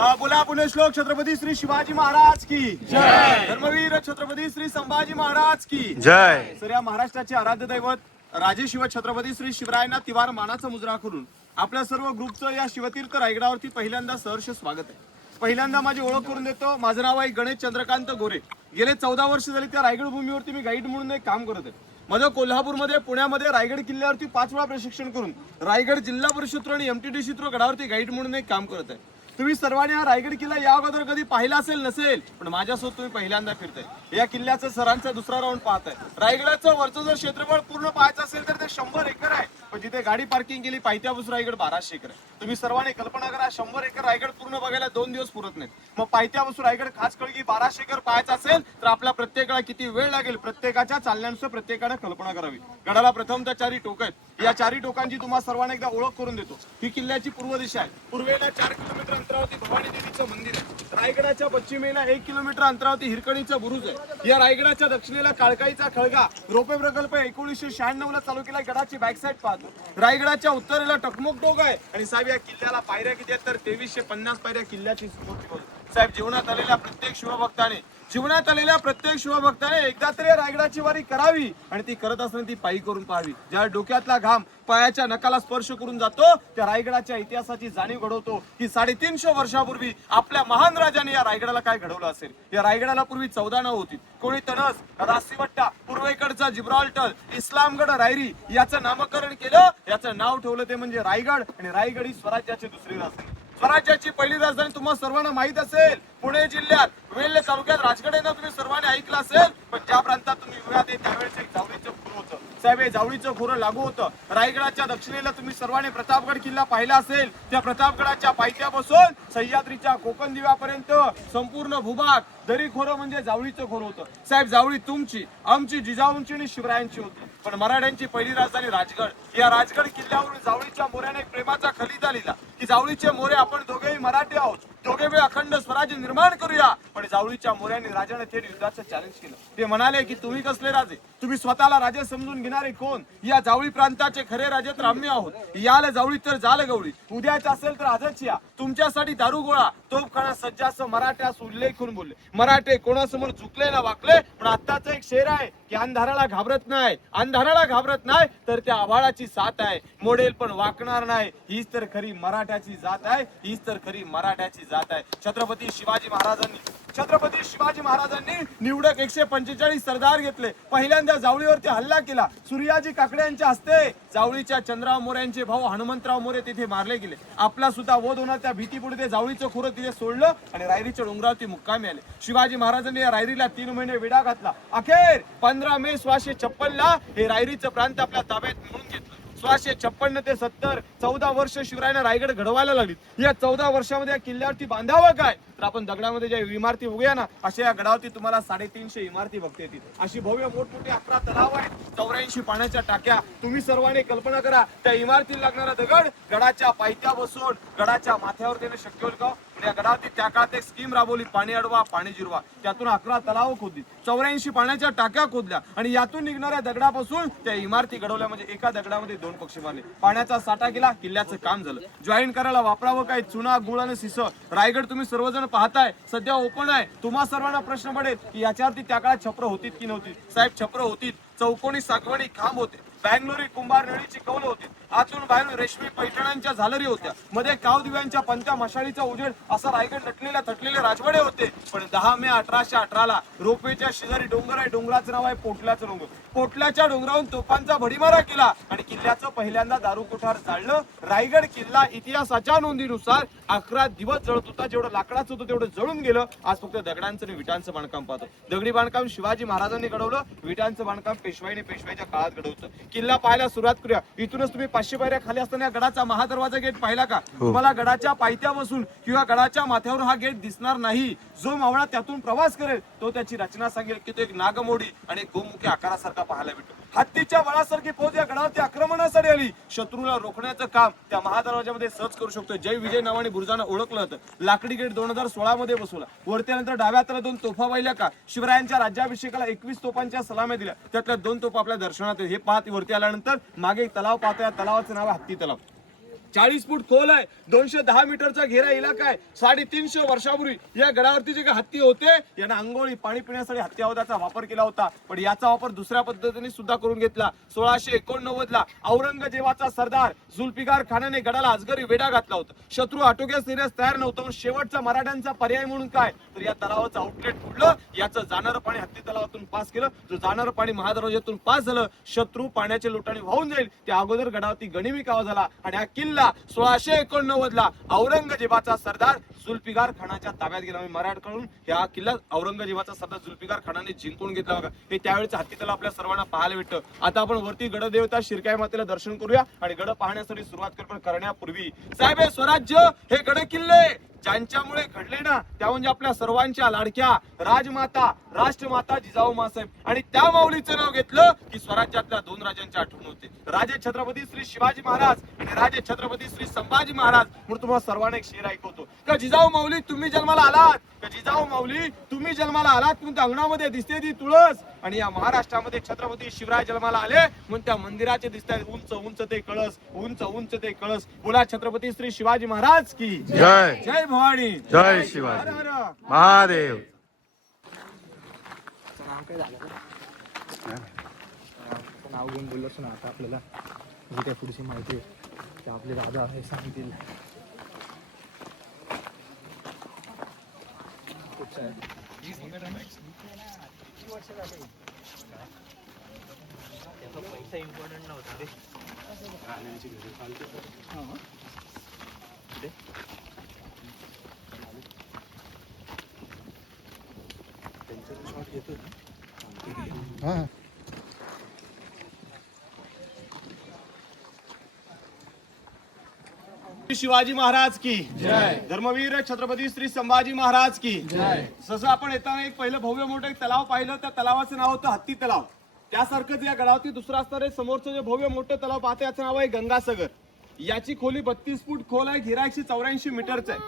बोला पुणे श्लोक छत्रपती श्री शिवाजी महाराज की जय. धर्मवीर छत्रपती श्री संभाजी महाराज की जय. सर या महाराष्ट्राचे आराध्य दैवत राजे शिव छत्रपती श्री शिवरायांना तिवार मानाचा मुजरा करून आपल्या सर्व ग्रुपचं या शिवतीर्थ रायगडावरती पहिल्यांदा सहर्ष स्वागत आहे. पहिल्यांदा माझी ओळख करून देतो. माझं नाव आहे गणेश चंद्रकांत गोरे. गेले 14 वर्ष झाली त्या रायगड भूमीवरती मी गाईड म्हणून एक काम करत आहे. माझं कोल्हापूरमध्ये पुण्यामध्ये रायगड किल्ल्यावरती 5 वेळा प्रशिक्षण करून रायगड जिल्हा परिषद आणि एमटीडीसी गडावरती गाईड म्हणून एक काम करत आहे. तुम्ही सर्वांनी हा रायगड किल्ला या अगोदर कधी पाहिला असेल नसेल, पण माझ्यासोबत तुम्ही पहिल्यांदा फिरताय. या किल्ल्याचं सरांचा दुसरा राऊंड पाहताय. रायगडाचं वरचं जर क्षेत्रफळ पूर्ण पाहायचं असेल तर ते 100 एकर आहे, पण जिथे गाडी पार्किंग केली पायथ्यापासून रायगड 1200 एकर आहे. तुम्ही सर्वांनी कल्पना करा, 100 एकर रायगड पूर्ण बघायला 2 दिवस पुरत नाहीत. मग पायथ्यापासून रायगड खास कळगी 1200 एकर पाहायचा असेल तर आपल्या प्रत्येकाला किती वेळ लागेल, प्रत्येकाच्या चालण्यानुसार प्रत्येकाने कल्पना करावी. गडाला प्रथमतः 4 टोक आहेत. या 4 टोकांची तुम्हाला सर्वांना एकदा ओळख करून देतो. ही किल्ल्याची पूर्व दिशा आहे. पूर्वेला 4 किलोमीटर अंतरावरती भवानी देवीचं मंदिर आहे. रायगडाच्या पश्चिमेला 1 किलोमीटर अंतरावरती हिरकणीचं बुरुज आहे. या रायगडाच्या दक्षिणेला काळकाईचा खळगा रोपे प्रकल्प 1996 ला चालू केला. गडाची बॅकसाइड पाहतो. रायगडाच्या उत्तरेला टकमोक टोक आहे. आणि साहेब या किल्ल्याला पायऱ्या किती आहेत तर 2350 पायऱ्या किल्ल्याची साहेब जीवनात आलेल्या प्रत्येक शिवभक्ताने एकदा तरी रायगडाची वारी करावी आणि ती करत असताना ती पायी करून पाहावी. ज्या डोक्यातला घाम पायाच्या नकाला स्पर्श करून जातो त्या रायगडाच्या इतिहासाची जाणीव घडवतो की 350 वर्षापूर्वी आपल्या महान राजाने या रायगडाला काय घडवलं असेल. या रायगडाला पूर्वी 14 नाव होती. कोणी तनस, रासीवट्टा, पूर्वेकडचा जिब्राल्टर, इस्लामगड, रायरी याचं नामकरण केलं. याचं नाव ठेवलं ते म्हणजे रायगड. आणि रायगड ही स्वराज्याची दुसरी राजधानी. स्वराज्याची पहिली राजधानी तुम्हाला सर्वांना माहित असेल पुणे जिल्ह्यात वेल्हे तालुक्यात राजगड आहे ना. तुम्ही सर्वांनी ऐकलं असेल, पण ज्या प्रांतात तुम्ही युगात त्यावेळेस एक जावळीचं खोरं होतं. साहेब हे जावळीचं खोरं लागू होतं. रायगडाच्या दक्षिणेला तुम्ही सर्वांनी प्रतापगड किल्ला पाहिला असेल. त्या प्रतापगडाच्या पायथ्यापासून सह्याद्रीच्या कोकण दिव्यापर्यंत संपूर्ण भूभाग दरी खोरं म्हणजे जावळीचं खोरं होतं. साहेब जावळी तुमची, आमची, जिजाऊंची आणि शिवरायांची होती. पण मराठ्यांची पहिली राजधानी राजगड. या राजगड किल्ल्यावरून जावळीच्या मोऱ्याने एक प्रेमाचा खलिता लिहिला की जावळीचे मोरे आपण दोघेही मराठी आहोत, दोघे वेळ अखंड स्वराज्य निर्माण करूया. पण जावळीच्या मोऱ्याने राजाने थेट युद्धाचं चॅलेंज केलं. ते म्हणाले की तुम्ही कसले राजे, तुम्ही स्वतःला राजे समजून घेणारे कोण. या जावळी प्रांताचे खरे राजे तर आम्ही आहोत. याल जावळी तर जाल गवळी, उद्याच असेल तर आजच या. तुमच्यासाठी दारू गोळा तोफखाना सज्ज असं मराठ्यास उल्लेख करून बोलले. मराठे कोणासमोर झुकले ना वाकले. पण आत्ताचा एक शेर आहे की अंधाराला घाबरत नाही तर त्या आभाळाची साथ आहे. मोडेल पण वाकणार नाही. हीच तर खरी मराठ्याची जात आहे. छत्रपती शिवाजी महाराजांनी निवडक 145 सरदार घेतले. पहिल्यांदा जावळीवरती हल्ला केला. सूर्याजी काकडे यांच्या हस्ते जावळीच्या चंद्रराव मोरे यांचे भाऊ हनुमंतराव मोरे तिथे मारले गेले. आपला सुद्धा वध होणार त्या भीतीपुढे ते जावळीचं खोरं तिथे सोडलं आणि रायरीच्या डोंगरावरती मुक्कामी आले. शिवाजी महाराजांनी या रायरीला 3 महिने विडा घातला. अखेर 15 मे 1656 ला हे रायरीचं प्रांत आपल्या ताब्यात मिळवून घेतलं. 1656 ते 70 14 वर्ष शिवरायांना रायगड घडवायला लागली. या 14 वर्षामध्ये या किल्ल्यावरती बांधावं काय तर आपण दगडामध्ये ज्या इमारती उभ्या ना अशा या गडावरती तुम्हाला 350 इमारती बघता येतील. अशी भव्य मोठमोठे 11 तलाव आहेत, 84 पाण्याच्या टाक्या. तुम्ही सर्वांनी कल्पना करा त्या इमारतीला लागणारा दगड गडाच्या पायथ्या बसून गडाच्या माथ्यावर देणं शक्य होईल का. या गडावरती त्या काळात एक स्कीम राबवली, पाणी अडवा पाणी जिरवा. त्यातून 11 तलाव खोदली, 84 पाण्याच्या टाक्या खोदल्या आणि यातून निघणाऱ्या दगडापासून त्या इमारती घडवल्या. म्हणजे एका दगडामध्ये 2 पक्षी मारले. पाण्याचा साठा केला, किल्ल्याचं काम झालं. जॉईन करायला वापरावं काय चुना गुळ आणि सिस. रायगड तुम्ही सर्वजण पाहताय सध्या ओपन आहे. तुम्हा सर्वांना प्रश्न पडेल की याच्यावरती त्या काळात छप्र होतीत की नव्हती. साहेब छप्र होतीत. चौकोनी सागवणी खांब होते. बँगलोरी कुंभार नळीची कौल होती. आतून बाहेरून रेशमी पैठणांच्या झालरी होत्या. मध्ये काव दिव्यांच्या पंत्या मशालीचा उजेड असा रायगड नटलेल्या थटलेले राजवाडे होते. पण 10 मे 1818 ला रोपेच्या शेजारी डोंगर आहे. डोंगराचं नाव आहे पोटल्याचं डोंगर. पोटल्याच्या डोंगरावरून तोफांचा भडीमारा केला आणि किल्ल्याचं पहिल्यांदा दारू कोठार जाळलं. रायगड किल्ला इतिहासाच्या नोंदीनुसार 11 दिवस जळत होता. जेवढं लाकडाचं होतं तेवढं जळून गेलं. आज फक्त दगडांचं आणि विटांचं बांधकाम पाहतो. दगडी बांधकाम शिवाजी महाराजांनी घडवलं. विटांचं बांधकाम पेशवाईच्या काळात घडवतं. किल्ला पाहायला सुरुवात करूया. इथूनच तुम्ही 500 पायऱ्या खाली असताना गडाचा महादरवाजा गेट पाहिला का. तुम्हाला गडाच्या पायथ्या बसून किंवा गडाच्या माथ्यावर हा गेट दिसणार नाही. जो मावळा त्यातून प्रवास करेल तो त्याची रचना सांगेल की तो एक नागमोडी आणि गोमुखी आकारासारखा पाहायला भेटतो. हत्तीच्या बळासारखी फौज या गडावरती आक्रमणासाठी आली. शत्रूला रोखण्याचं काम त्या महादरवाजामध्ये सहज करू शकतो. जय विजय नावाने बुरुजानं ओळखलं होतं. लाकडी गेट 2016 मध्ये बसवला. वरत्यानंतर डाव्या हाताला 2 तोफा वाहिल्या का. शिवरायांच्या राज्याभिषेकाला 21 तोफांच्या सलाम्या दिल्या. त्यातल्या 2 तोफा आपल्या दर्शनात हे पाहत वरती आल्यानंतर मागे एक तलाव पाहतो. या तलावाचं नाव आहे हत्ती तलाव. 40 फूट खोल आहे, 210 मीटरचा घेरा इलाका आहे. 350 वर्षापूर्वी या गडावरती जे काही हत्ती होते यांना अंघोळी पाणी पिण्यासाठी हत्ती अवधाचा वापर केला होता. पण याचा वापर दुसऱ्या पद्धतीने सुद्धा करून घेतला. 1689 ला औरंगजेबाचा सरदार जुल्फिकार खानाने गडाला अजगरी वेढा घातला होता. शत्रू आटोक्यास येण्यास तयार नव्हतं. पण शेवटचा मराठ्यांचा पर्याय म्हणून काय तर या तलावाचं आउटलेट फुटलं. याचं जाणारं पाणी हत्ती तलावातून पास केलं. जो जाणारं पाणी महादरवाज्यातून पास झालं. शत्रू पाण्याच्या लोटाने वाहून जाईल त्या अगोदर गडावरती गनिमी कावा झाला आणि हा किल्ला 1689 ला औरंगजेबाचा सरदार जुल्फिकार खानाच्या ताब्यात गेला. मराठकडून हा किल्ला औरंगजेबाचा सरदार जुल्फिकार खानाने जिंकून घेतला बघा. हे त्यावेळेचं हत्ती तलाव आपल्या सर्वांना पाहायला भेटतं. आता आपण वरती गडदेवता शिरकाई मातेला दर्शन करूया आणि गड पाहण्यासाठी सुरुवात करू. पण करण्यापूर्वी साहेब हे स्वराज्य हे गड किल्ले ज्यांच्यामुळे घडले ना त्या म्हणजे आपल्या सर्वांच्या लाडक्या राजमाता राष्ट्रमाता जिजाऊ मासाहेब. आणि त्या माऊलीचं नाव घेतलं की स्वराज्यातल्या 2 राजांची आठवण होते. राजे छत्रपती श्री शिवाजी महाराज आणि राजे छत्रपती श्री संभाजी महाराज. म्हणून तुम्हाला सर्वांना एक शेर ऐकवतो का जिजाऊ माऊली तुम्ही जन्माला आलात का जिजाऊ माऊली तुम्ही जन्माला आलात म्हणून त्या अंगणामध्ये दिसते ती तुळस. आणि या महाराष्ट्रामध्ये छत्रपती शिवराय जन्माला आले म्हणून त्या मंदिराचे दिसतात उंच उंच ते कळस उंच उंच ते कळस. बोला छत्रपती श्री शिवाजी महाराज की जय. जय भवानी जय शिवाजी हर हर महादेव. नाव घेऊन बोललोच ना. आता आपल्याला जी काय पुढची माहिती आहे ते आपले दादा हे सांगतील. पैसा इम्पॉर्टंट नव्हता रे. शिवाजी महाराज की जय. धर्मवीर छत्रपती श्री संभाजी महाराज की जय. जसं आपण येताना एक पहिलं भव्य मोठं एक तलाव पाहिलं. त्या तलावाचं नाव होतं हत्ती तलाव. त्यासारखंच या गडावरती दुसरं असणारे समोरचं जे भव्य मोठं तलाव पाहते याचं नाव आहे गंगासागर. याची खोली 32 फूट खोल आहे. घेरा 184 मीटरचा आहे.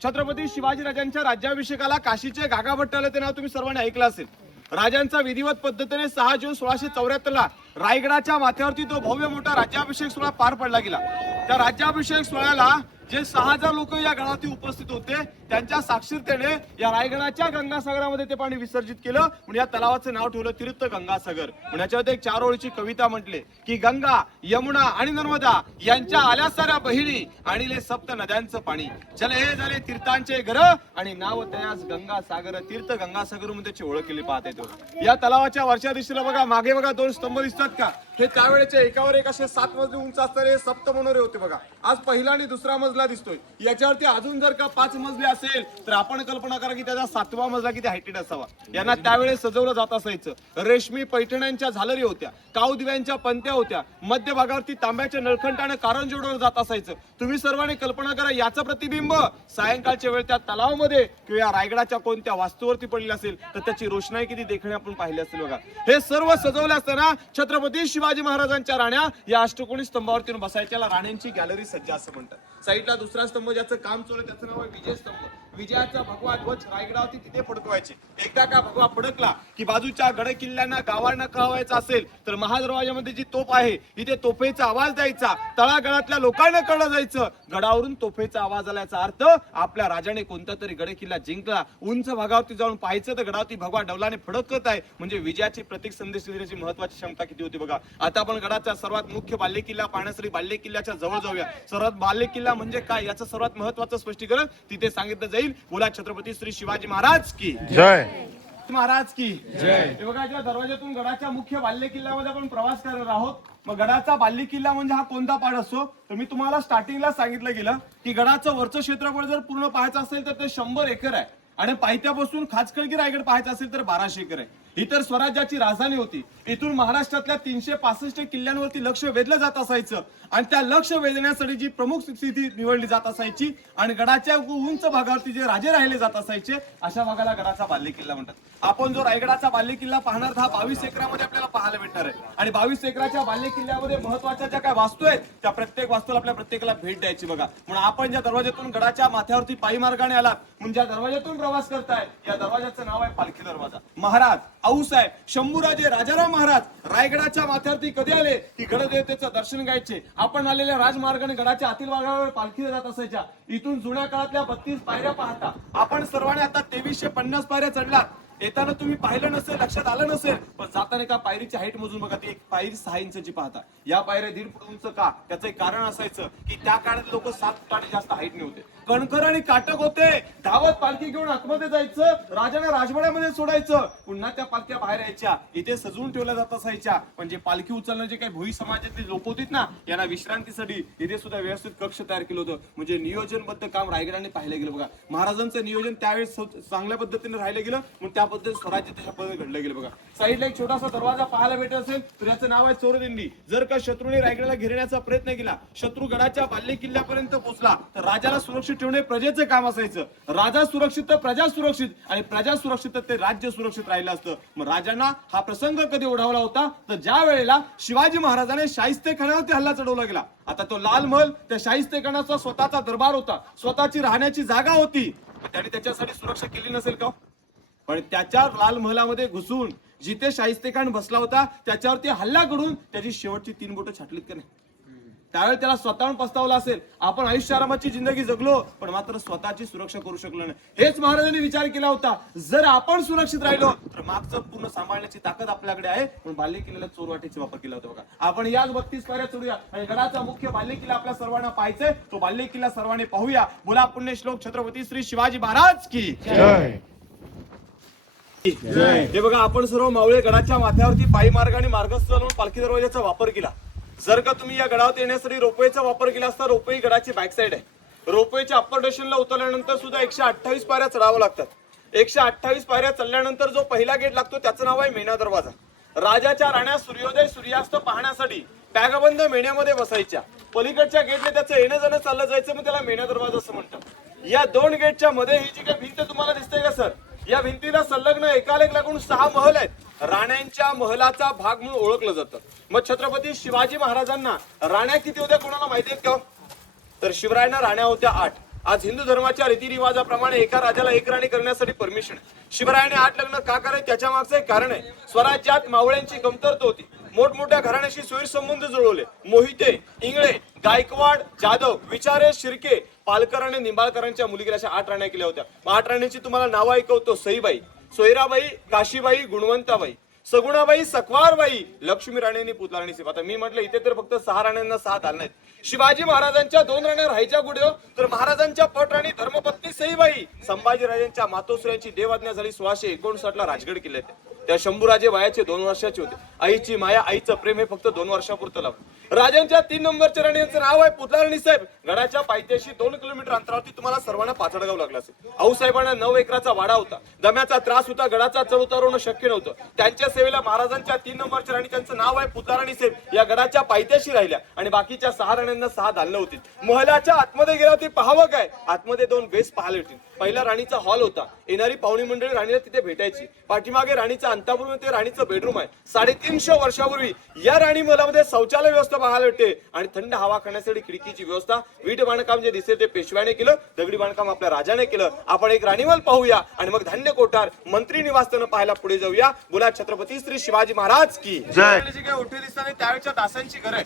छत्रपती शिवाजी राजांच्या राज्याभिषेकाला काशीचे गागाभट्ट आले ते नाव तुम्ही सर्वांनी ऐकलं असेल. राजांचा विधिवत पद्धतीने 6 जून 1674 ला रायगडाच्या माथ्यावरती तो भव्य मोठा राज्याभिषेक सोहळा पार पडला गेला. त्या राज्याभिषेक सोहळ्याला जे 6000 लोक या गडावरती उपस्थित होते त्यांच्या साक्षरतेने या रायगडाच्या गंगासागरामध्ये ते पाणी विसर्जित केलं. म्हणून या तलावाचं नाव ठेवलं तीर्थ गंगासागर. म्हणून याच्यावर एक 4 ओळीची कविता म्हटले की गंगा यमुना आणि नर्मदा यांच्या आल्या साऱ्या बहिणी आणिले सप्त नद्यांचं पाणी चल हे झाले तीर्थांचे घर आणि नाव तयास गंगासागर. तीर्थ गंगासागर मध्ये त्याची ओळख केली पाहते तो. या तलावाच्या वरच्या दिशेला बघा मागे बघा 2 स्तंभ दिसतात का. हे त्यावेळेचे एकावर एक असे 7 मजले उंच असणारे सप्त मनोरे होते बघा. आज पहिला आणि दुसरा मजला दिसतोय. याच्यावरती अजून जर का 5 मजले असेल तर आपण कल्पना करा की त्याचा 7वा मजला किती हायटेड असावा. यांना त्यावेळेस सजवलं जात असायचं. रेशमी पैठण्यांच्या झालरी होत्या. काऊदिव्यांच्या पंत्या होत्या. मध्य भागावरती तांब्याच्या नळखंडाने कारण जोडवलं जात असायचं. तुम्ही सर्वांनी कल्पना करा याचं प्रतिबिंब सायंकाळच्या वेळ त्या तलावामध्ये किंवा या रायगडाच्या कोणत्या वास्तूवरती पडलेलं असेल तर त्याची रोषणाई किती देखणे आपण पाहिली असेल बघा. हे सर्व सजवले असताना छत्रपती शिवाजी महाराजांच्या राण्या या अष्टकोनी स्तंभावरती बसायच्या. राण्यांची गॅलरी सज्जा असं म्हणतात. साईडला दुसरा स्तंभ ज्याचं काम चालू त्याचं नाव आहे विजय स्तंभ. विजयाचा भगवा ध्वज रायगडावरती तिथे फडकवायचे. एकदा का भगवा फडकला की बाजूच्या गड किल्ल्यांना गावांना कळवायचा असेल तर महादरवाजामध्ये जी तोफ आहे इथे तोफेचा आवाज द्यायचा. तळागाळातल्या लोकांना कळलं जायचं गडावरून तोफेचा आवाज आल्याचा अर्थ आपल्या राजाने कोणता तरी गड किल्ला जिंकला. उंच भागावरती जाऊन पाहायचं तर गडावरती भगवा डौलाने फडकत आहे. म्हणजे विजयाची प्रतीक संदेश देण्याची महत्वाची क्षमता किती होती बघा. आता आपण गडाचा सर्वात मुख्य बाल्य किल्ला पाहण्यासाठी बाल्य किल्ल्याच्या जवळ जाऊया. सर्वात बाल्य किल्ला म्हणजे काय याचं सर्वात महत्वाचं स्पष्टीकरण तिथे सांगितलं जाईल. बोला छत्रपती श्री शिवाजी महाराज की जय. महाराज की जय. हे बघा ज्या दरवाजातून गडाच्या मुख्य बाल्य किल्ल्यामध्ये आपण प्रवास करणार आहोत. मग गडाचा बाल्य किल्ला म्हणजे हा कोणता पाड असतो तर मी तुम्हाला स्टार्टिंगला सांगितलं गेलं की गडाचं वरचं क्षेत्रफळ जर पूर्ण पाहायचं असेल तर ते 100 एकर आहे. आणि पायथ्यापासून खाचखळगी रायगड पाहायचा असेल तर 1200 एकर आहे. ही तर स्वराज्याची राजधानी होती. इथून महाराष्ट्रातल्या 365 किल्ल्यांवरती लक्ष वेधलं जात असायचं. आणि त्या लक्ष वेधण्यासाठी जी प्रमुख स्थिती निवडली जात असायची आणि गडाच्या उंच भागावरती जे राजे राहिले जात असायचे अशा भागाला गडाचा बाल्य किल्ला म्हणतात. आपण जो रायगडाचा बाल्य किल्ला पाहणार हा 22 एकरामध्ये आपल्याला पाहायला भेटणार आहे. आणि 22 एकराच्या बाल्य किल्ल्यामध्ये महत्वाच्या ज्या काय वास्तू आहेत त्या प्रत्येक वास्तूला आपल्या प्रत्येकाला भेट द्यायची बघा. म्हणून आपण ज्या दरवाजातून गडाच्या माथ्यावरती पायी मार्गाने आलात म्हणजे ज्या दरवाजातून प्रवास करताय या दरवाजाचं नाव आहे पालखी दरवाजा. महाराज आऊसाहेब शंभूराजे राजाराम महाराज रायगडाच्या माथ्यावरती कधी आले की गडदेवतेचं दर्शन घ्यायचे. आपण आलेल्या राजमार्गाने गडाच्या आतील भागावर पालखी जात असायच्या. इथून जुन्या काळातल्या 32 पायऱ्या पाहता आपण सर्वांनी आता 2350 पायऱ्या चढलात. येताना तुम्ही पाहिलं नसेल, लक्षात आलं नसेल, पण जाताना एका पायरीची हाईट मोजून बघा. ती एक पायरी 6 इंचाची पाहता. या पायऱ्या 1.5 फूट उंच का? त्याचं एक कारण असायचं की त्या काळात लोक 7 फुटाने जास्त हाईट नव्हते. कणखर आणि काटक होते. धावत पालखी घेऊन आतमध्ये जायचं, राजाने राजवाड्यामध्ये सोडायचं, पुन्हा त्या पालख्या बाहेर यायच्या. इथे सजवून ठेवल्या जात असायच्या. म्हणजे पालखी उचलण्याचे काही भोई समाजातले लोक होती ना, यांना विश्रांतीसाठी इथे सुद्धा व्यवस्थित कक्ष तयार केलं होतं. म्हणजे नियोजनबद्ध काम रायगडाने पाहिलं गेलं बघा. महाराजांचं नियोजन त्यावेळेस चांगल्या पद्धतीने राहिलं गेलं, मग त्या पद्धतीने स्वराज्य त्याच्या पद्धतीने घडलं गेलं बघा. साईडला एक छोटासा दरवाजा पाहायला भेटत असेल तर याचं नाव आहे चोरदिंडी. जर का शत्रूने रायगडाला घेरण्याचा प्रयत्न केला, शत्रू गडाच्या बाल्ले किल्ल्यापर्यंत पोहोचला, तर राजाला सुरक्षित ठेवणे प्रजेचं काम असायचं. राजा सुरक्षित तर प्रजा सुरक्षित, आणि प्रजा सुरक्षित तर ते राज्य सुरक्षित राहिलं असतं. मग राजांना हा प्रसंग कधी ओढावला होता तर ज्या वेळेला शिवाजी महाराजांनी शाहिस्तेखानावरती हल्ला चढवला गेला. आता तो लाल महल त्या शाहिस्तेखानाचा स्वतःचा दरबार होता, स्वतःची राहण्याची जागा होती. त्याने त्याच्यासाठी सुरक्षा केली नसेल का? पण त्याच्या लाल महलामध्ये घुसून जिथे शाहिस्तेखान बसला होता त्याच्यावरती हल्ला करून त्याची शेवटची 3 बोटं छाटलीत का नाही? त्यावेळी त्याला स्वतःहून पस्तावला असेल. आपण आयुष्य आरामाची जिंदगी जगलो, पण मात्र स्वतःची सुरक्षा करू शकलो नाही. हेच महाराजांनी विचार केला होता. जर आपण सुरक्षित राहिलो तर मागचं पूर्ण सांभाळण्याची ताकद आपल्याकडे आहे. पण बाल्य किल्ल्याला चोरवाटेचा वापर केला होता बघा. आपण याच 32 पायऱ्या चढूया आणि गडाचा मुख्य बाल्य किल्ला आपल्या सर्वांना पाहायचंय. तो बाल्य किल्ला सर्वांनी पाहूया. बोला पुण्यश्लोक छत्रपती श्री शिवाजी महाराज की जय. हे बघा, आपण सर्व मावळे गडाच्या माथ्यावरती पायी मार्गाने मार्गस्थ चालवून पालखी दरवाजाचा वापर केला. जर का तुम्ही या गडावर येण्यासाठी रोपवेचा वापर केला असता, रोपवे गडाची बॅक साइड आहे. रोपवेच्या अप्पर स्टेशनला उतरल्यानंतर सुद्धा 128 पायऱ्या चढावं लागतात. 128 पायऱ्या चढल्यानंतर जो पहिला गेट लागतो त्याचं नाव आहे मेणा दरवाजा. राजाच्या राण्या सूर्योदय सूर्यास्त पाहण्यासाठी पॅगबंद मेण्यामध्ये बसायच्या. पलीकडच्या गेटने त्याचं येणं जाणं चाललं जायचं, मग त्याला मेणा दरवाजा असं म्हणतात. या 2 गेटच्या मध्ये ही जी काही भिंत तुम्हाला दिसते का सर, या भिंतीला संलग्न एकालेक लागून 6 महल आहेत. राण्यांच्या महलाचा भाग म्हणून ओळखलं जातं. मग छत्रपती शिवाजी महाराजांना राण्या किती होत्या कोणाला माहिती आहेत का? तर शिवरायांना राण्या होत्या 8. आज हिंदू धर्माच्या रीतिरिवाजाप्रमाणे एका राजाला 1 राणी करण्यासाठी परमिशन आहे. शिवरायाने 8 लग्न का करायचे त्याच्या मागचं एक कारण आहे. स्वराज्यात मावळ्यांची कमतरता होती. मोठमोठ्या घराण्याशी सोयीसंबंध जुळवले. मोहिते, इंगळे, गायकवाड, जाधव, विचारे, शिर्के, पालकर आणि निंबाळकरांच्या मुली अशा 8 राण्या केल्या होत्या. 8 राण्यांची तुम्हाला नावं ऐकवतो. सईबाई, सोयराबाई, काशीबाई, गुणवंताबाई, सगुणाबाई, सकवारबाई, लक्ष्मी राणींनी पुतळाणी सेवा. आता मी म्हटलं इथे तर फक्त 6 राण्यांना 6 दाल नाहीत. शिवाजी महाराजांच्या 2 राण्या राहायच्या गुढ्यो, तर महाराजांच्या पटराणी धर्मपत्नी सईबाई. संभाजीराजांच्या मातोश्र्यांची देवाज्ञा झाली 1659 ला राजगड किल्ल्यात. त्या शंभूराजे वयाचे 2 वर्षाचे होते. आईची माया, आईचं प्रेम हे फक्त 2 वर्षापुरतं लाभलं. राजांच्या 3 नंबरच्या राणी यांचं नाव आहे पुतळाणी साहेब. गडाच्या पायथ्याशी 2 किलोमीटर अंतरावरती तुम्हाला सर्वांना पाचडगाव लागला असेल. आऊसाहेबांना 9 एकराचा वाडा होता. दम्याचा त्रास होता, गडाचा चढ उतार होणं शक्य नव्हतं. त्यांच्या सेवेला महाराजांच्या 3 नंबरच्या राणी त्यांचं नाव आहे पुतळाणी साहेब. या गडाच्या पायथ्याशी राहिल्या आणि बाकीच्या 6 राण्यांना 6 दालनं होती. महलाच्या आतमध्ये गेल्यावरती पाहावं काय, आतमध्ये 2 बेस पाहायला होतील. पहिला राणीचा हॉल होता. येणारी पाहुणी मंडळी राणीला तिथे भेटायची. पाठीमागे राणीचा अंतःपुर राणीचं बेडरूम आहे. 350 वर्षापूर्वी या राणी महलामध्ये शौचालय व्यवस्था पाहायला भेटते आणि थंड हवा खाण्यासाठी खिडकीची व्यवस्था. वीट बांधकाम जे दिसेल ते पेशव्याने केलं, दगडी बांधकाम आपल्या राजाने केलं. आपण एक राणीमहल पाहूया आणि मग धान्य कोठार, मंत्री निवासस्थान पाहायला पुढे जाऊया. बोला छत्रपती श्री शिवाजी महाराज की जय. जी काही उठे दिसताना त्यावेळच्या दासांची घर आहे.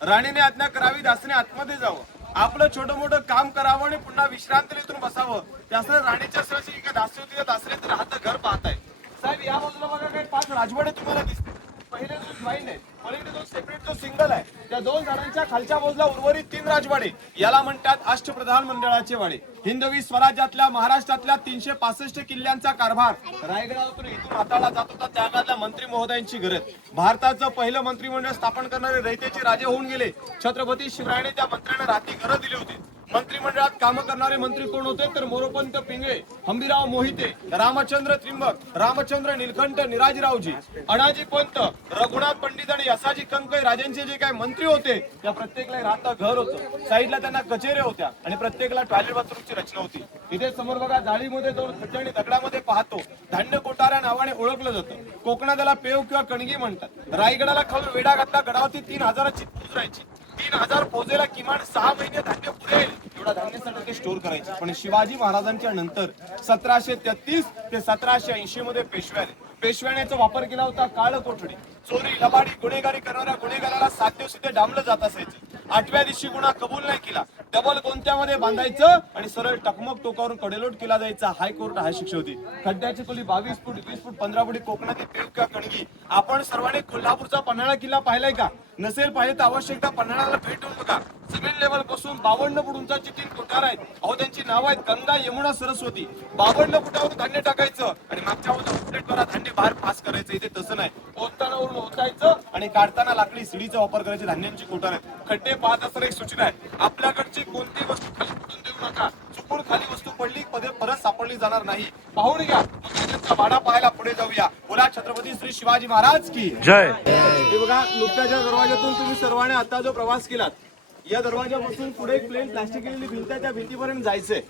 राणीने आज्ञा करावी, दासाने आतमध्ये जावं, आपलं छोटं मोठं काम करावं आणि पुन्हा विश्रांती इथून बसावं. त्यासह राणीच्या सहशी काही दासी होती, त्या दासीने तर राहतं घर पाहताय. साहेब या बाजूला बघा काही 5 राजवाडे तुम्हाला दिसते. पहिले 2 जॉईंट आहेत, पलीकडे 2 सेपरेट, तो सिंगल आहे. त्या 2 झाडांच्या खालच्या बाजूला उर्वरित 3 राजवाडे. याला म्हणतात अष्टप्रधान मंडळाचे वाडे. हिंदवी स्वराज्यातल्या महाराष्ट्रातल्या 365 किल्ल्यांचा कारभार रायगडातून इथून हाताळला जात होता. त्या काळातल्या मंत्री महोदयांची गरज. भारताचं पहिलं मंत्रिमंडळ स्थापन करणारे रयतेचे राजे होऊन गेले. छत्रपती शिवरायाने त्या मंत्र्यांना राहती घरं दिली होती. मंत्रिमंडळात काम करणारे मंत्री कोण होते तर मोरोपंत पिंगळे, हंबीराव मोहिते, रामचंद्र त्रिंबक, रामचंद्र निलकंठ निराजीरावजी, अनाजी पंत, रघुनाथ पंडित आणि यसाजी कंकय राजांचे जे काही मंत्री होते त्या प्रत्येकाला राहतं घर होतं. साईडला त्यांना कचेऱ्या होत्या आणि प्रत्येकाला टॉयलेट बाथरूमची रचना होती. इथे समोर बघा जाळीमध्ये 2 खड्डे आणि दगडामध्ये पाहतो. धान्य कोठारा नावाने ओळखलं जातं. कोकणात त्याला पेव किंवा कणगी म्हणतात. रायगडाला खालून वेढा घातला. गडावरती 3000ची फौज राहायची. 3000 फौजेला किमान 6 महिने धान्य पुरेल एवढा धान्यासाठी स्टोर करायचे. पण शिवाजी महाराजांच्या नंतर 1733 ते 1780 मध्ये पेशवे आले. पेशव्याण्याचा वापर केला होता काळ कोठडी. चोरी लबाडी गुन्हेगारी करणाऱ्या गुन्हेगाराला 7 दिवस इथे डांबलं जात असायचं. 8व्या दिवशी गुन्हा कबूल नाही केला, डबल गोंत्यामध्ये बांधायचं आणि सरळ टकमक टोकावरून कडेलोट केला जायचा. हायकोर्ट हाय शिक्षा होती. खड्ड्याची खोली 22 फूट 20 फूट 15 फूट. कोकणातील पेव किंवा कणगी. आपण सर्वांनी कोल्हापूरचा पन्हाळा किल्ला पाहिलाय का? नसेल पाहिजे तर आवश्यकता पन्हाळ्याला भेट देऊन बघा. जमीन लेवल पासून 52 फूट उंचाची 3 कोठार आहेत. अहो त्यांची नाव आहेत गंगा यमुना सरस्वती. 52 फुटावर धान्य टाकायचं आणि मागच्या आउटलेटवर धान्य बाहेर पास करायचं. इथे तसं नाही. ओततानावरून ओतायचं आणि काढताना लाकडी सिडीचा वापर करायचे. धान्यांची कोठार आहेत. खड्डे पाहत असताना एक सूचना आहे, आपल्याकडची कोणती वस्तू खाली पडून देऊ नका. चुकून खाली वस्तू पडली परत सापडली जाणार नाही. पाहून घ्या. राजांचा वाडा पाहायला पुढे जाऊया. बोला छत्रपती श्री शिवाजी महाराज की जय. हे बघा, नुकत्याच्या दरवाजातून तुम्ही सर्वांनी आता जो प्रवास केलात, या दरवाजापासून पुढे एक प्लेन प्लास्टिक केलेली भिंत आहे, त्या भिंतीपर्यंत जायचंय.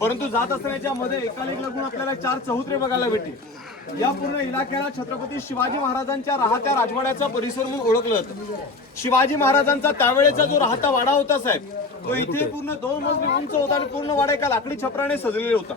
परंतु जात असतानाच्या मध्ये एकाला एक लागून आपल्याला 4 चौत्रे बघायला भेटतील. या पूर्ण इलाक्याला छत्रपती शिवाजी महाराजांच्या राहत्या राजवाड्याचा परिसर म्हणून ओळखलं जातं. शिवाजी महाराजांचा त्यावेळेचा जो राहता वाडा होता साहेब, तो इथे पूर्ण 2 मजली उंच होता आणि पूर्ण वाडा एका लाकडी छपराने सजलेला होता.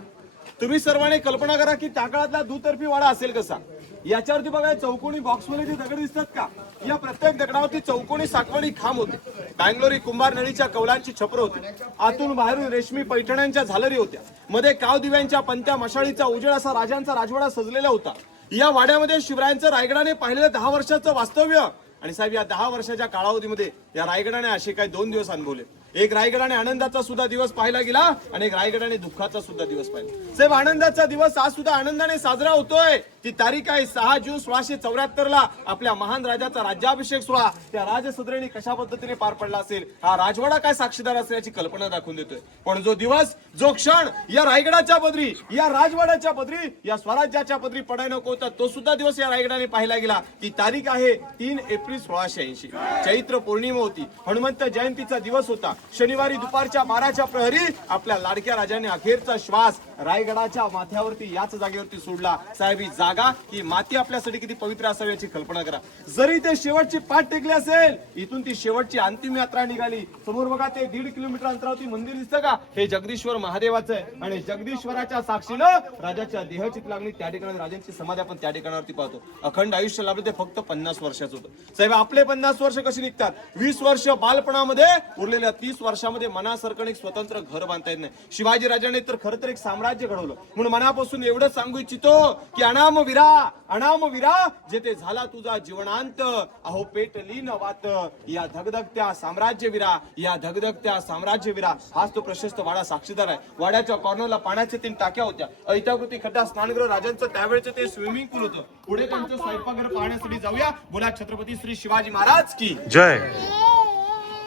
तुम्ही सर्वांनी कल्पना करा की त्या काळातला दुतर्फी वाडा असेल कसा. याच्यावरती बघा चौकोनी बॉक्समध्ये जे दगड दिसतात का, या प्रत्येक दगडावरती चौकोनी साखवणी खांब होते. बँगलोरी कुंभार नळीच्या कौलांची छपर होती. आतून बाहेरून रेशमी पैठण्यांच्या झालरी होत्या. मध्ये काव दिव्यांच्या पंत्या मशाळीचा उजेड असा राजांचा राजवाडा सजलेला होता. या वाड्यामध्ये शिवरायांचं रायगडाने पाहिलेलं 10 वर्षाचं वास्तव्य. आणि साहेब या 10 वर्षाच्या कालावधीमध्ये या रायगडाने असे काही 2 दिवस अनुभवले. एक रायगडाने आनंदाचा सुद्धा दिवस पाहायला गेला आणि एक रायगडाने दुःखाचा सुद्धा दिवस पाहिला. साहेब आनंदाचा दिवस आज सुद्धा आनंदाने साजरा होतोय. ती तारीख आहे 6 जून 1674 ला आपल्या महान राजाचा राज्याभिषेक सोहळा त्या राजसदरेने कशा पद्धतीने पार पडला असेल, हा राजवाडा काय साक्षीदार असल्याची कल्पना दाखवून देतोय. पण जो दिवस जो क्षण या रायगडाच्या पदरी, या राजवाड्याच्या पदरी, या स्वराज्याच्या पदरी पडाय नको होता, तो सुद्धा दिवस या रायगडाने पाहिला गेला. ती तारीख आहे 3 एप्रिल 1680. चैत्र पौर्णिमा होती. हनुमंत जयंतीचा दिवस होता. शनिवारी दुपारच्या 12च्या प्रहरी आपल्या लाडक्या राजाने अखेरचा श्वास रायगडाच्या माथ्यावरती याच जागेवरती सोडला. साहेब ही जागा, ही माती आपल्यासाठी किती पवित्र असावी याची कल्पना करा. जरी ते शेवटची पाठ टेकली असेल, इथून ती शेवटची अंतिम यात्रा निघाली. समोर बघा ते 1.5 किलोमीटर अंतरावरती मंदिर दिसतं का, हे जगदीश्वर महादेवाचं आहे. आणि जगदीश्वराच्या साक्षीनं राजाच्या देहचित लागली त्या ठिकाणी राजांची समाधी आपण त्या ठिकाणावरती पाहतो. अखंड आयुष्य लाभलं ते फक्त 50 वर्षाचं होतं. साहेब आपले 50 वर्ष कशी निघतात? 20 वर्ष बालपणामध्ये, उरलेल्या 30 वर्षामध्ये मनासारखं एक स्वतंत्र घर बांधता येत नाही. शिवाजी राजाने तर खरं तर एक साम्राज्य घडवलं. म्हणून मनापासून एवढं सांगू इच्छितो की अनाम वीरा जेथे झाला तुझा जीवनांत, अहो पेटली न वात या धगधगत्या साम्राज्यवीरा, या धगधगत्या साम्राज्यवीरा. हाच तो प्रशस्त वाडा साक्षीदार आहे. वाड्याच्या कॉर्नरला पाण्याच्या 3 टाक्या होत्या. ऐताकृती खड्डा, स्नानगृह, राजांचं त्यावेळेचं ते स्विमिंग पूल होतं. पुढे त्यांचं स्वयंपाकघर पाहण्यासाठी जाऊया. बोला छत्रपती श्री शिवाजी महाराज की जय.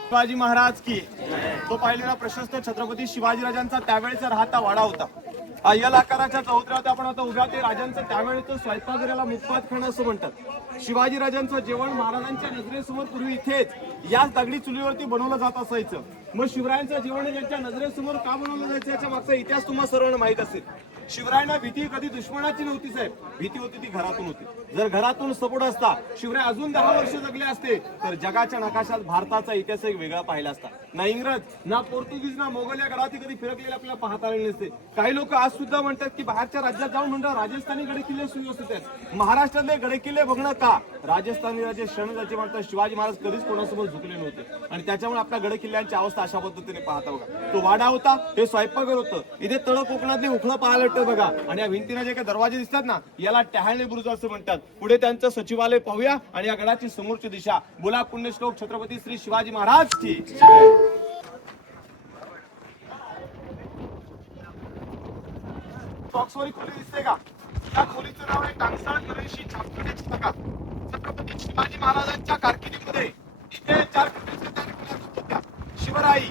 शिवाजी महाराज की. तो पाहिलेला प्रशस्त छत्रपती शिवाजी राजांचा त्यावेळेचा राहता वाडा होता. अय्यल आकाराच्या चौथऱ्यात आपण आता उभ्या. ते राजांचं त्यावेळेचं स्वयंपाकघराला मुखपात खाणं असं म्हणतात. शिवाजी राजांचं जेवण महाराजांच्या नजरेसमोर पूर्वी इथेच याच दगडी चुलीवरती बनवलं जात असायचं. मग शिवरायांचं जेवण त्यांच्या नजरेसमोर का बनवलं जायचं याच्या मागचा इतिहास तुम्हाला सर्वांना माहित असेल. शिवरायांना भीती कधी दुश्मनाची नव्हती साहेब, भीती होती ती घरातून होती. जर घरातून सपोर्ट असता, शिवराय अजून 10 वर्ष जगले असते तर जगाच्या नकाशात भारताचा इतिहास एक वेगळा पाहिला असता. ना इंग्रज, ना पोर्तुगीज, ना मोगल या गडावरती कधी फिरकलेले आपल्याला पाहता आले नसते. काही लोक आज सुद्धा म्हणतात की बाहेरच्या राज्यात जाऊन म्हणतात राजस्थानी गड किल्ले सुव्यवस्थित आहेत. महाराष्ट्रातले गड किल्ले बघणं का? राजस्थानी राजे शरणराजे म्हणतात शिवाजी महाराज कधीच कोणासमोर झुकले नव्हते आणि त्याच्यामुळे आपल्या गड किल्ल्यांची अवस्था अशा पद्धतीने पाहता बघा. तो वाडा होता, हे स्वयंपाकघर होतं. इथे तळ कोकणातली उखळं पाहायला भेटतं बघा. आणि या भिंतीला जे काही दरवाजे दिसतात ना, याला टहाळणे बुरुज असं म्हणतात. पुढे त्यांचं सचिवालय पाहूया आणि या गडाची समोरची दिशा. बोला पुण्यश्लोक छत्रपती श्री शिवाजी महाराज की. बॉक्सवरी खोली दिसते का? त्या खोलीचं नाव आहे टांगसाळ नरेशी छापखान्याची जागा. छत्रपती शिवाजी महाराजांच्या कारकिर्दीमध्ये इथे 4 प्रकारच्या होत्या. शिवराई,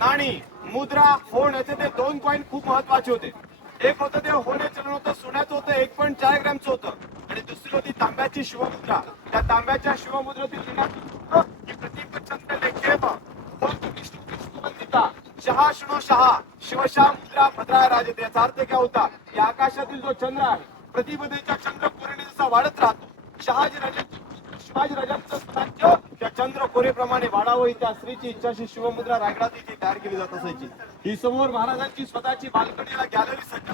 नाणी, मुद्रा, होण असे ते 2 कॉइन खूप महत्वाचे होते. एक होतं ते होणे चलन होतं, सोन्याचं होतं, 1.4 ग्रॅमचं होतं. आणि दुसरी होती तांब्याची शिवमुद्रा. त्या तांब्याच्या शिवमुद्रेतील की प्रतिपचंद्र लेखेम शहा शुणो शहा शिवशा मुद्रा भद्रा राजते. याचा अर्थ काय होता? या आकाशातील जो चंद्र आहे, प्रतिपदेच्या चंद्र कोरेने जसा वाढत राहतो, शिवाजी राजांचं राज्य त्या चंद्र कोरेप्रमाणे वाढावं ही त्या स्त्रीची इच्छाशी शिवमुद्रा रायगडात इथे तयार केली जात असायची. ही समोर महाराजांची स्वतःची बाल्कनीला गॅलरी सज्ज.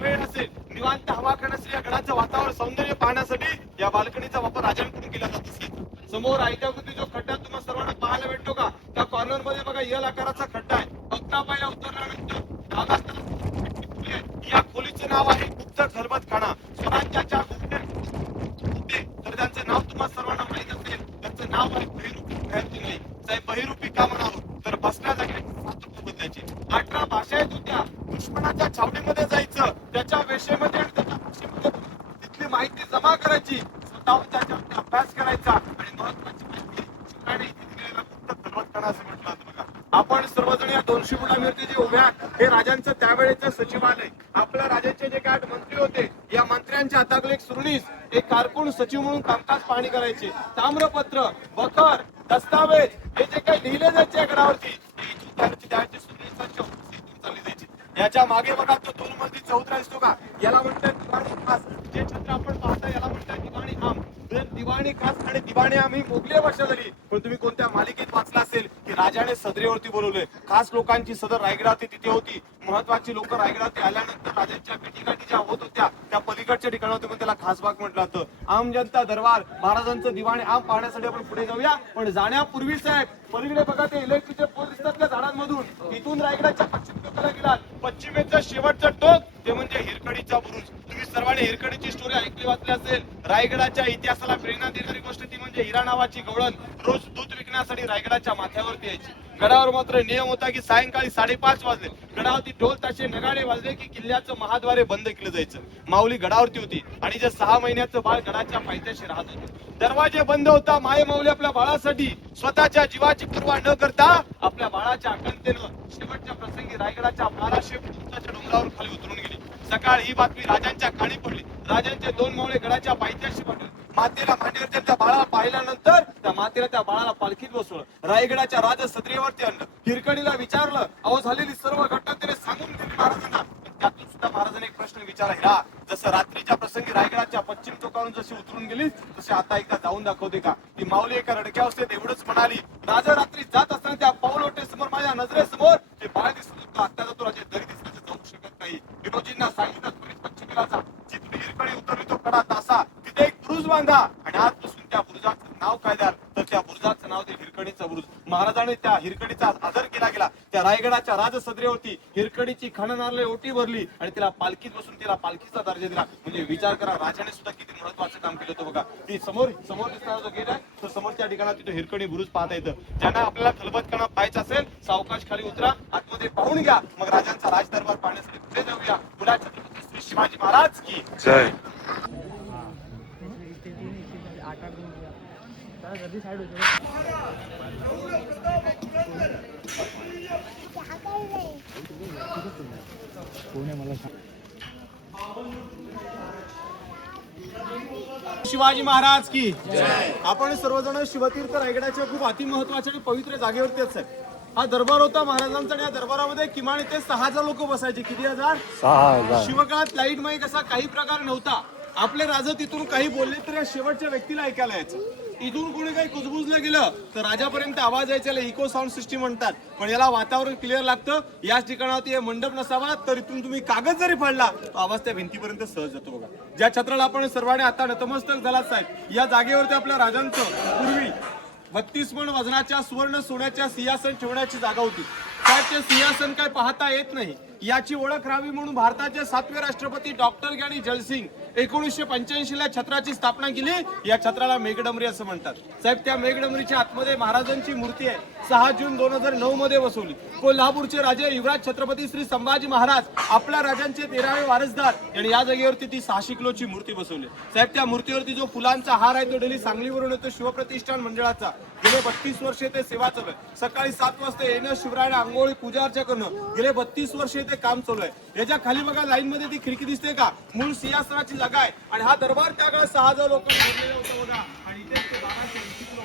वेळ असेल निवांत हवा खाण्यासाठी या गडाचं वातावरण सौंदर्य पाहण्यासाठी या बाल्कनीचा वापर राजांकडून केला जात असे. समोर ऐकाकृती जो खड्डा तुम्हाला सर्वांना पाहायला भेटतो का, त्या कॉर्नर मध्ये बघा यल आकाराचा खड्डा आहे. बघता पाहिला उतरल्यानंतर या खोलीचं नाव आहे गुप्त खलबतखाना. स्वराज्याच्या तर त्यांचं नाव तुम्हाला सर्वांना माहित असेल. त्यांचं नाव आहे बहिरूपी नाही साहेब. बहिरूपी का म्हणावं तर बसण्यासाठी 7 रूप बदलायचे. 18 भाषा येत होत्या. दुश्मनाच्या छावणीमध्ये जायचं, त्याच्या वेशेमध्ये आणि त्याच्या भाषेमध्ये तिथली माहिती जमा करायची, स्वतःहून त्याच्यामध्ये अभ्यास करायचा आणि महत्वाची माहिती शिवरायाने इथे दिलेला गुप्त खलबतखाना असं म्हटलं जातं बघा. आपण सर्वजण या 200 फुटावरती जे उभ्या हे राजांचं त्यावेळेचं सचिवालय. आपल्या राजाचे जे काय मंत्री होते या मंत्र्यांच्या हाताखाली एक सुरळीस एक कारकून सचिव म्हणून कामकाज पाहणी करायचे. ताम्रपत्र, बखर, दस्तावेज हे जे काही लिहिले जायचे या गडावरती त्याची सुरळीस चालली जायची. याच्या मागे बघा तो 2 मजली चौथरा दिसतो का, याला म्हणतात दिवाणी खास. जे छत्र आपण पाहता याला म्हणतात दिवाणी आम. दिवाणी खास आणि दिवाणी आम ही मोगली भाषा झाली. पण तुम्ही कोणत्या मालिकेत वाचला असेल की राजाने सदरेवरती बोलवले. खास लोकांची सदर रायगडावरती तिथे होती. महत्वाची लोक रायगडावरती आल्यानंतर राजांच्या भेटीगाठी ज्या होत होत्या त्या पलीकडच्या ठिकाणावरती पण त्याला खास भाग म्हटलं जातं. आम जनता दरबार महाराजांचं दिवाणी आम पाहण्यासाठी आपण पुढे जाऊया. पण जाण्यापूर्वी साहेब पलीकडे बघा ते इलेक्ट्रिकचे पोल दिसतात त्या झाडांमधून. तिथून रायगडाच्या पश्चिम टोकाला गेलात, पश्चिमेचं शेवटचं टोक ते म्हणजे हिरकणीचा बुरुज. तुम्ही सर्वांनी हिरकणीची स्टोरी ऐकली वाचली असेल. रायगडाच्या इतिहासाला प्रेरणा देणारी गोष्ट ती म्हणजे हिरा नावाची गवळण रोज दूध विकण्यासाठी रायगडाच्या माथ्यावरती यायची. गडावर मात्र नियम होता की सायंकाळी 5:30 वाजले गडावरती ढोल ताशे नगाडे वाजले की किल्ल्याचं महाद्वारे बंद केलं जायचं. माऊली गडावरती होती आणि जे 6 महिन्याचं बाळ गडाच्या पायथ्याशी राहत होते. दरवाजे बंद होता. माये माऊली आपल्या बाळासाठी स्वतःच्या जीवाची पर्वा न करता आपल्या बाळाच्या अकंतेनं शेवटच्या प्रसंगी रायगडाच्या 1200 फुटाच्या डोंगरावर खाली उतरून गेली. सकाळ ही बातमी राजांच्या कानी पडली. राजांचे 2 मावळे गडाच्या पायथ्याशी पडले. मातेला मांडीवरती त्या बाळाला पाहिल्यानंतर त्या मातेला त्या बाळाला पालखीत बसवलं. रायगडाच्या राजसदरेवरती आणलं. हिरकणीला विचारलं. अहो झालेली सर्व घटना त्याने सांगून दिली महाराजांना. त्यातून सुद्धा महाराजांनी एक प्रश्न विचारला. हिरा, जसं रात्रीच्या प्रसंगी रायगडाच्या पश्चिम टोकावरून जशी उतरून गेली तसे आता एकदा जाऊन दाखवते का. ती माऊली एका रडक्या अवस्थेत एवढंच म्हणाली. राजा रात्री जात असताना त्या पाऊल समोर माझ्या नजरेसमोर ते बाळ दिसत होतं. आता तो राजा दरी दिसण्याचं जाऊ शकत नाही. विनोजींना सांगितलं त्वरित पश्चिमेला जा. जिथे हिरकणी उतरली तो कडा तासा तिथे एक बुरुज बांधा आणि आजपासून त्या बुरुजाचं नाव काय द्याल तर त्या बुरुजाचं नाव ते हिरकणीचं बुरुज. महाराजांनी त्या हिरकणीचा आदर केला गेला. त्या रायगडाच्या राजसदरेवरती हिरकणीची खणनारले ओटी भरली आणि तिला पालखीत बसून तिला पालखीचा दर्जा दिला. म्हणजे विचार करा राजाने सुद्धा किती महत्वाचं काम केलं होतं बघा. ती समोर दिसणारा जो गेट आहे तो समोरच्या ठिकाणी तिथे हिरकणी बुरुज पाहता येतं. ज्यांना आपल्याला खलबतखाना पाहायचा असेल सावकाश खाली उतरा, आतमध्ये पाहून घ्या. मग राजांचा राजदरबार पाहण्यासाठी पुढे जाऊया. पुढे छत्रपती श्री शिवाजी महाराज की जय. शिवाजी महाराज की आपण सर्वजण शिवतीर्थ रायगडाच्या खूप अतिमहत्वाच्या आणि पवित्र जागेवरती आहे. हा दरबार होता महाराजांचा आणि या दरबारामध्ये किमान इथे 6,000 लोक बसायचे. किती हजार? 6,000. शिवकाळात लाईट माईक असा काही प्रकार नव्हता. आपले राजा तिथून काही बोलले तर या शेवटच्या व्यक्तीला ऐकायला यायचं. इथून कोणी काही कुजबुजलं गेलं तर राजापर्यंत आवाज यायचा. इको साऊंड सिस्टीम म्हणतात. पण याला वातावरण क्लिअर लागतं. याच ठिकाणावरती मंडप नसावा तर इथून तुम्ही कागद जरी फाडला तो आवाज त्या भिंतीपर्यंत सहज जातो बघा. ज्या छत्राला आपण सर्वांनी आता नतमस्तक झाला साहेब या जागेवरती आपल्या राजांचं पूर्वी 32 मण वजनाच्या सुवर्ण सोन्याच्या सिंहासन ठेवण्याची जागा होती. त्याचे सिंहासन काय पाहता येत नाही. याची ओळख राहावी म्हणून भारताचे 7वे राष्ट्रपती डॉक्टर ज्ञानी जयसिंग 1985 ला छत्राची स्थापना केली. या छत्राला मेघडंबरी असं म्हणतात. साहेब त्या मेघडंबरीच्या आतमध्ये महाराजांची मूर्ती आहे. 6 जून 2009 मध्ये बसवली. कोल्हापूरचे राजे युवराज छत्रपती श्री संभाजी महाराज आपल्या राजांचे 13वे वारसदार यांनी या जागेवरती ती 600 किलोची मूर्ती बसवली. साहेब त्या मूर्तीवरती जो फुलांचा हार आहे तो डेली सांगलीवरून येतो शिवप्रतिष्ठान मंडळाचा. गेले 32 वर्षे ते सेवा चालू आहे. सकाळी 7 वाजता येणं शिवरायाला आंघोळी पूजा अर्चा करणं गेले 32 वर्षे ते काम चालू आहे. याच्या खाली बघा लाईन मध्ये ती खिडकी दिसते का, मूळ सिंहासनाची जागा आहे. आणि हा दरबार त्या काळात 6,000 लोकांनी घेतलेला होता बघा. आणि इथे 1280 किलो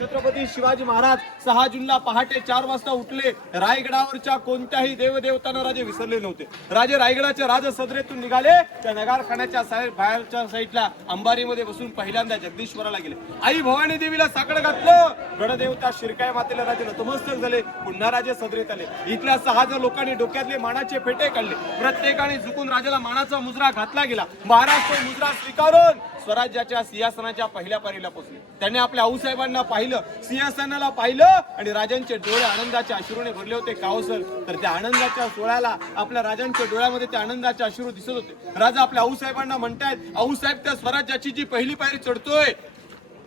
छत्रपती शिवाजी महाराज 6 जूनला पहाटे 4 वाजता उठले. रायगडावरच्या कोणत्याही देवदेवतांना राजे विसरले नव्हते. राजे रायगडाच्या राजसदरेतून निघाले, त्या नगारखान्याच्या बाहेरच्या साईडला अंबारीमध्ये बसून पहिल्यांदा जगदीश्वराला गेले. आई भवानी देवीला साकडं घातलं. गणदेवता शिरकाय मातेला राजे नतमस्तक झाले. पुन्हा राजे सदरेत आले. इथल्या 6 लोकांनी डोक्यातले मानाचे फेटे काढले. प्रत्येकाने झुकून राजाला मानाचा मुजरा घातला गेला. महाराज तो मुजरा स्वीकारून स्वराज्याच्या सिंहासनाच्या पहिल्या पारीला पोहोचले. त्यांनी आपल्या आऊसाहेबांना पाहिलं, सिंहासनाला पाहिलं आणि राजांचे डोळे आनंदाच्या अश्रूने भरले होते. कावसर तर त्या आनंदाच्या सोहळ्याला आपल्या राजांच्या डोळ्यामध्ये त्या आनंदाचे अश्रू दिसत होते. राजा आपल्या आऊसाहेबांना म्हणतायत, आऊसाहेब त्या स्वराज्याची जी पहिली पायरी चढतोय,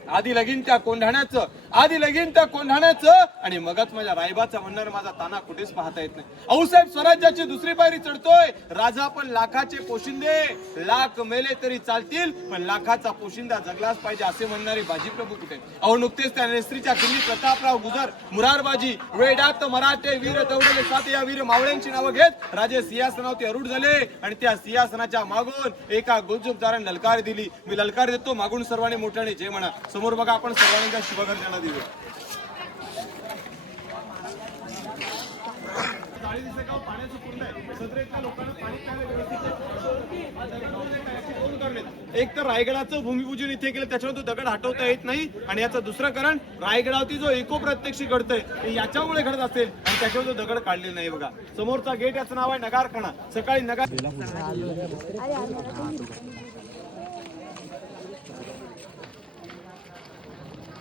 आधी लगीन त्या कोंढाण्याचं आणि मगच माझ्या रायबाचा म्हणणार माझा ताना कुठेच पाहता येत नाही. आऊसाहेब स्वराज्याची दुसरी पायरी चढतोय. राजा पण लाखाचे पोशिंदे, लाख मेले तरी चालतील पण लाखाचा पोशिंदा जगलाच पाहिजे असे म्हणणारे बाजीप्रभू कुठे. अहो नुकतेच त्या नेसरीच्या किल्ली प्रतापराव गुजर, मुरारबाजी, वेडात मराठे वीर दौडले सात या वीर मावळ्यांची नावं घेत राजे सिंहासनावरती आरूढ झाले आणि त्या सिंहासनाच्या मागून एका गुलजुबदाराने ललकार दिली. मी ललकार देतो, मागून सर्वांनी मोठ्याने जय म्हणा. समोर बघा, आपण सर्वांनी त्या शुभगर्जना देऊया. पाण्याचं कुंड आहे. सदरेतल्या लोकांना पाणी प्यायला व्यवस्थित एक तर रायगडाचं भूमिपूजन इथे केलं, त्याच्यावर तो दगड हटवता येत नाही. आणि याचं दुसरं कारण, रायगडावरती जो इको प्रत्यक्ष घडतंय ते याच्यामुळे घडत असेल आणि त्याच्यावर तो दगड काढले नाही. बघा समोरचा गेट, याचं नाव आहे नगारखाना. सकाळी नगार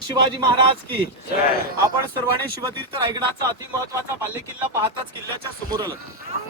शिवाजी महाराज की. आपण सर्वांनी शिवतीर्थ रायगडाचा अति महत्वाचा बालेकिल्ला पाहताच किल्ल्याच्या समोर आलं.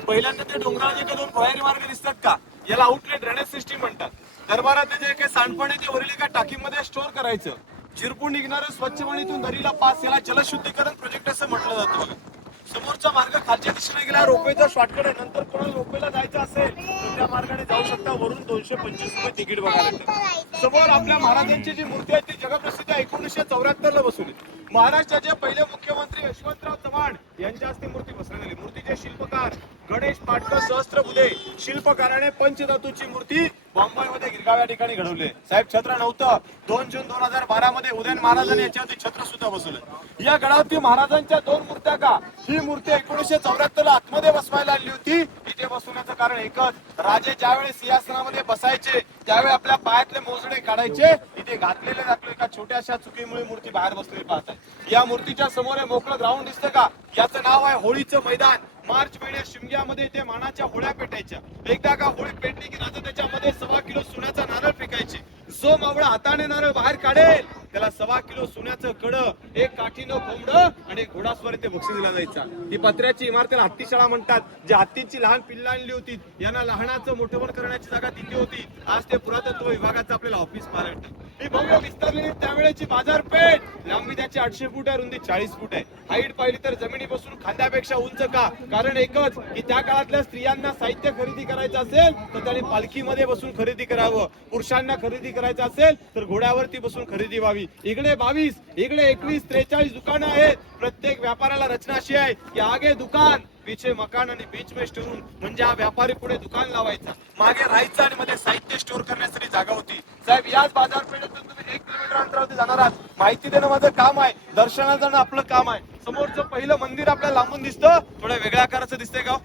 पहिल्यांदा ते डोंगराचे जे 2 भुयारी मार्ग दिसतात का, याला आउटलेट ड्रेनेज सिस्टीम म्हणतात. दरबारातले जे काही सांडपाणी ते वरील एका टाकीमध्ये स्टोअर करायचं. झिरपून निघणारं स्वच्छ पाणीतून दरीला पास, याला जलशुद्धीकरण प्रोजेक्ट असं म्हटलं जातं. बघा समोरचा मार्ग खालच्या दिशेने गेला, रोपवेचा शॉर्टकट आहे. नंतर कोणाला रोपवेला जायचं असेल तर त्या मार्गाने जाऊ शकता. वरून 225 रुपये तिकीट बघायला लागतं. समोर आपल्या महाराजांची जी मूर्ती आहे ती जगप्रसिद्ध 1974 ला बसवली. महाराष्ट्राचे पहिले मुख्यमंत्री यशवंतराव चव्हाण यांच्या हस्ते मूर्ती बसवण्यात आली. मूर्तीचे शिल्पकार गणेश पाटकर सहस्त्रबुधे. शिल्पकाराने पंचधातूची मूर्ती बॉम्बेमध्ये गिरगाव या ठिकाणी घडवली. साहेब छत्र नव्हतं. 2 जून 2012 मध्ये उदयन महाराजांनी याच्यावरती छत्र सुद्धा बसवलं. या गडावरती महाराजांच्या 2 मूर्त्या का, ही मूर्ती 1974 ला आतमध्ये बसवायला आली होती. इथे बसवण्याचं कारण एकच, राजे ज्यावेळी सिंहासनामध्ये बसायचे त्यावेळी आपल्या पायातले मोजडे काढायचे. इथे घातलेले दाखलो एका छोट्याशा चुकीमुळे मूर्ती बाहेर बसलेली पाहताय. या मूर्तीच्या समोर मोकळं ग्राउंड दिसतं का, याचं नाव आहे होळीचं मैदान. मार्च महिन्यात शिमग्यामध्ये ते मानाच्या होळ्या पेटायच्या. एकदा का होळी पेटली की राजा त्याच्यामध्ये 1.25 किलो सोन्याचा नारळ फेकायचे. जो मावळा हाताने नारळ बाहेर काढेल त्याला 1.25 किलो सोन्याचं कडं, एक काठीनं कोंबडं आणि एक घोडास्वार इथे बक्षीस दिला जायचा. ही पत्र्याची इमारतीला हत्तीशाळा म्हणतात. जे हत्तीची लहान पिल्लं आणली होती यांना लहानाचं मोठं करण्याची जागा तिथे होती. आज ते पुरातत्व विभागाचं आपल्याला ऑफिस पाहायला मिळतं. ही भव्य विस्तारलेली त्यावेळेची बाजारपेठ. लांबी त्याची 800 फूट आहे, रुंदी 40 फूट आहे. हाईट पाहिली तर जमिनीपासून खांद्यापेक्षा उंच का, कारण एकच की त्या काळातल्या स्त्रियांना साहित्य खरेदी करायचं असेल तर त्यांनी पालखीमध्ये बसून खरेदी करावं. पुरुषांना खरेदी करायचं असेल तर घोड्यावरती बसून खरेदी व्हावी. इकडे 22, इकडे 21, 43 दुकानं आहेत. प्रत्येक व्यापाराला रचना अशी आहे की आगे दुकान, पीछे मकान आणि बीच में स्टोर. म्हणजे हा व्यापारी पुढे दुकान लावायचा, मागे राहायचं आणि मध्ये साहित्य स्टोअर करण्यासाठी जागा होती. साहेब याच बाजारपेठेतून तुम्ही 1 किलोमीटर अंतरावरती जाणार आहात. माहिती देणं माझं काम आहे, दर्शनाला जाणं आपलं काम आहे. समोरचं पहिलं मंदिर आपल्याला लांबून दिसतं, थोड्या वेगळ्या आकाराचं दिसतंय का,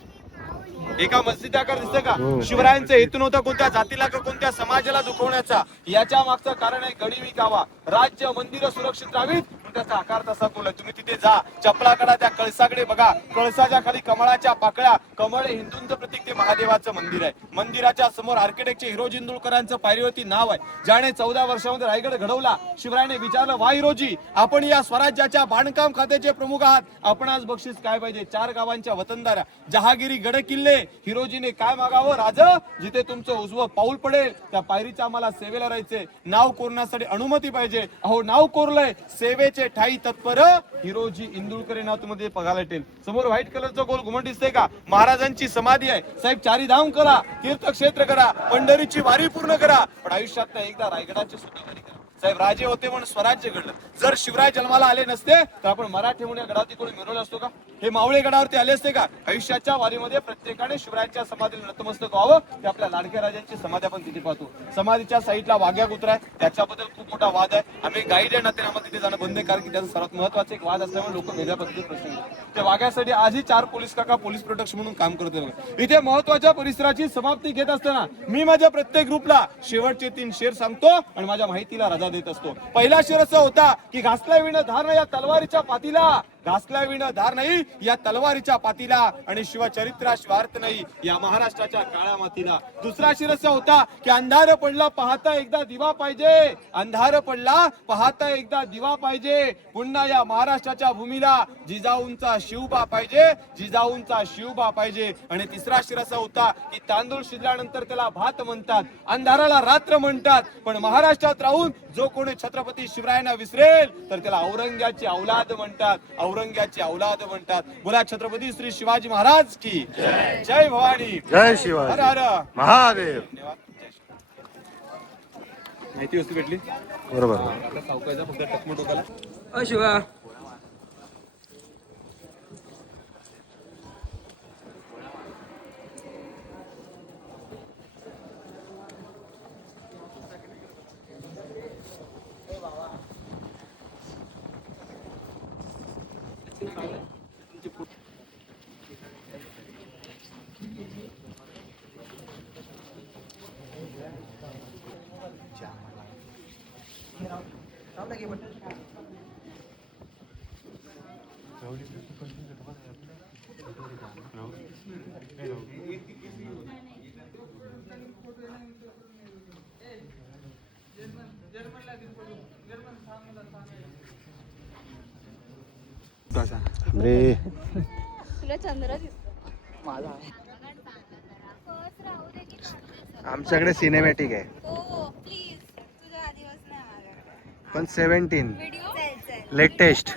एका मस्जिद आकार दिसतंय का. शिवरायांचा हेतू नव्हता कोणत्या जातीला का कोणत्या समाजाला दुखवण्याचा. याच्या मागचं कारण आहे गडी विकावा, राज्य मंदिरं सुरक्षित राहावीत, त्याचा आकार तसा कोल आहे. तुम्ही तिथे जा, चपलाकडा त्या कळसाकडे बघा. कळसाच्या खाली कमळाच्या पाकळ्या, कमळ हे हिंदूंचं प्रतीक, ते महादेवाचं मंदिर आहे. मंदिराच्या समोर आर्किटेक्टचे हिरोजी इंदुळकरांचं पायरीवरती नाव आहे, ज्याने 14 वर्षामध्ये रायगड घडवला. शिवरायाने विचारलं, वा हिरोजी, आपण या स्वराज्याच्या बांधकाम खात्याचे प्रमुख आहात, आपण आज बक्षीस काय पाहिजे. 4 गावांच्या वतनदारा, जहागिरी, गड किल्ले. हिरोजीने काय मागावं, राजा जिथे तुमचं उजवं पाऊल पडेल त्या पायरीच्या आम्हाला सेवेला राहायचे. नाव कोरण्यासाठी अनुमती पाहिजे. अहो नाव कोरलंय, सेवेचे ठाई तत्पर हिरोजी इंदुळकर नाव तुम्हाला बघायला भेटेल. समोर व्हाईट कलरचं गोल घुमट दिसतंय का, महाराजांची समाधी आहे. साहेब 4 धाम करा, तीर्थक्षेत्र करा, पंढरीची वारी पूर्ण करा, पण आयुष्यात एकदा रायगडाची सुद्धा वारी करा. साहेब राजे होते म्हणून स्वराज्य घडलं. जर शिवराय जन्माला आले नसते तर आपण मराठी म्हणून या गडावरती कोणी मिरवलं असतो का? हे मावळे गडावरती आले असते का? आयुष्याच्या वारीमध्ये प्रत्येकाने शिवरायांच्या समाधीला नतमस्तक व्हावं. ते आपल्या लाडक्या राजांची समाधी आपण तिथे पाहतो. समाधीच्या साईडला वाघ्या कुत्रा आहे, त्याच्याबद्दल खूप मोठा वाद आहे. आम्ही गाईड आहे नात्याने आम्हाला तिथे जाणं बंद आहे, कारण की त्याचा सर्वात महत्वाचा एक वाद असल्यामुळे लोक वेगळ्या पद्धतीने प्रश्न घेतात. त्या वाघ्यासाठी आजही 4 पोलीस काका पोलीस प्रोटेक्शन म्हणून काम करत आहेत. इथे महत्वाच्या परिसराची समाप्ती घेत असताना मी माझ्या प्रत्येक ग्रुपला शेवटचे 3 शेर सांगतो आणि माझ्या माहितीला रजा देत असतो. पहिला शेर असा होता की घासल्या विण धार नाही या तलवारीच्या पातीला, घासल्या विण धार नाही या तलवारीच्या पातीला, आणि शिवचरित्रा स्वार्थ नाही या महाराष्ट्राच्या काळ्या मातीला. दुसरा शेर असा होता की अंधार पडला पाहता एकदा दिवा पाहिजे, अंधार पडला पाहता एकदा दिवा पाहिजे, पुन्हा या महाराष्ट्राच्या भूमीला जिजाऊंचा शिवबा पाहिजे, जिजाऊंचा शिवबा पाहिजे. आणि तिसरा शेर असा होता की तांदूळ शिजल्यानंतर त्याला भात म्हणतात, अंधाराला रात्र म्हणतात, पण महाराष्ट्रात राहून जो कोणी छत्रपती शिवरायांना विसरेल तर त्याला औरंग्याची औलाद म्हणतात, औरंग्याची औलाद म्हणतात. बोला छत्रपती श्री शिवाजी महाराज की जय भवानी, जय शिवाजी, हर हर महादेव. धन्यवाद. माहिती वस्तू भेटली बरोबर. आपला सावकायचा फक्त टकमट टोकाला. शिवा रे तुला चंद्र दिसतो आमच्याकडे सिनेमॅटिक आहे हो प्लीज तुझा आदिवास नाही माझ्याकडे पण 17 व्हिडिओ लेटेस्ट.